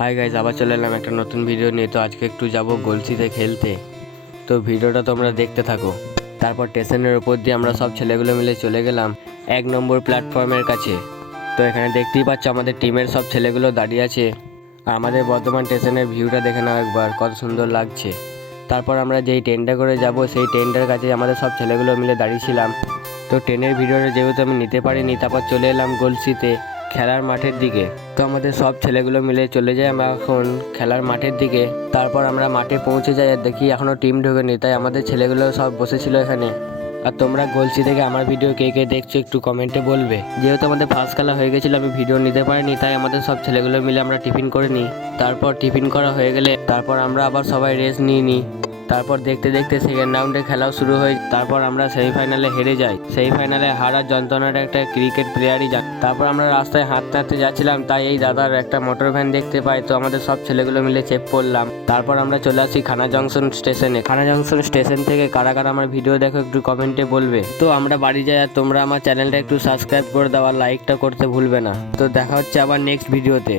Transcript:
Hi guys, আবার চলে এলাম একটা নতুন ভিডিও নিয়ে। তো আজকে একটু যাব গলসিতে খেলতে। তো ভিডিওটা তোমরা দেখতে থাকো। তারপর স্টেশনের উপর দিয়ে আমরা সব ছেলেগুলো মিলে চলে গেলাম 1 নম্বর প্ল্যাটফর্মের কাছে। তো এখানে দেখতেই পাচ্ছ আমাদের টিমের সব ছেলেগুলো দাঁড়িয়ে আছে। আর আমাদের বর্ধমান স্টেশনের ভিউটা দেখে নাও একবার, কত সুন্দর লাগছে। তারপর আমরা যেই ট্রেনটা করে যাব সেই ট্রেনটার কাছে আমাদের সব ছেলেগুলো মিলে দাঁড়িয়েছিলাম। তো ট্রেনের ভিডিওটা যেহেতু আমি নিতে পারিনি, তারপর চলে এলাম গলসিতে খেলার মাঠের দিকে। তো আমাদের সব ছেলেগুলো মিলে চলে যাই আমরা এখন খেলার মাঠের দিকে। তারপর আমরা মাঠে পৌঁছে যাই আর দেখি এখনও টিম ঢোকেনি, তাই আমাদের ছেলেগুলো সব বসেছিল এখানে। আর তোমরা গলসি থেকে আমার ভিডিও কে কে দেখছো একটু কমেন্টে বলবে। যেহেতু আমাদের ফার্স্ট খেলা হয়ে গেছিলো, আমি ভিডিও নিতে পারিনি, তাই আমাদের সব ছেলেগুলো মিলে আমরা টিফিন করে নিই। তারপর টিফিন করা হয়ে গেলে তারপর আমরা আবার সবাই রেস্ট নিয়ে নিই। তারপর দেখতে দেখতে সেকেন্ড রাউন্ডে খেলাও শুরু হয়। তারপর আমরা সেমিফাইনালে হেরে যাই। সেমিফাইনালে হারার যন্ত্রণাটা একটা ক্রিকেট প্লেয়ারই জানে। তারপর আমরা রাস্তায় হাঁটতে হাঁটতে যাচ্ছিলাম, তাই এই দাদার একটা মোটর ভ্যান দেখতে পাই। তো আমাদের সব ছেলেগুলো মিলে চেক করলাম। তারপর আমরা চলে আসি খানা জংশন স্টেশনে। খানা জংশন স্টেশন থেকে কারা কারা আমার ভিডিও দেখো একটু কমেন্টে বলবে। তো আমরা বাড়ি যাই, আর তোমরা আমার চ্যানেলটা একটু সাবস্ক্রাইব করে দাও আর লাইকটা করতে ভুলবে না। তো দেখা হচ্ছে আবার নেক্সট ভিডিওতে।